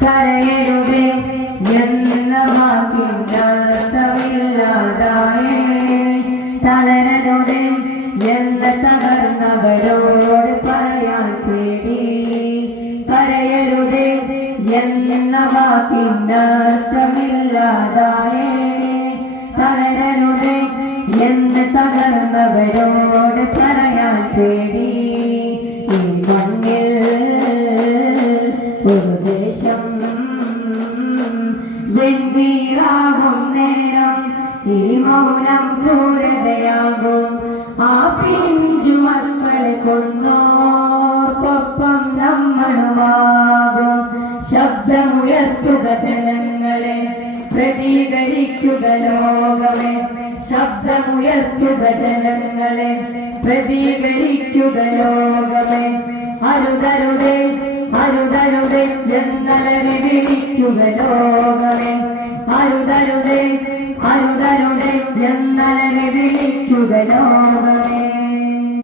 കരയരുതേ എന്ന വാക്കിനർത്ഥമില്ലാതായേ തളരരുതേ എന്ന തകർന്നവരോട് പറയാൻ പേടി കരയരുതേ എന്ന വാക്കിനർത്ഥമില്ലാതായേ തളരരുതേ എന്ന് തകർന്നവരോട് പറയാൻ പേടി ഈ മണ്ണിൽ ഒരു ദേശം വെൺവീറാകും നേരം ഈ മൗനം ക്രൂരതയാകും ആ പിഞ്ചു മക്കളെ കൊന്നോർക്കൊപ്പം നമ്മളുമാകും ശബ്ദമുയർത്തുക ജനങ്ങളെ പ്രതീകരിക്കുക ലോകമേ ശബ്ദമുയർത്തുക ജനങ്ങളെ പ്രതീകരിക്കുക ലോകമേ അരുതരുതേ അരുതരുതേ എന്നലറി വിളിക്കുക ലോകമേ അരുതരുതേ അരുതരുതേ എന്നലറി വിളിക്കുക ലോകമേ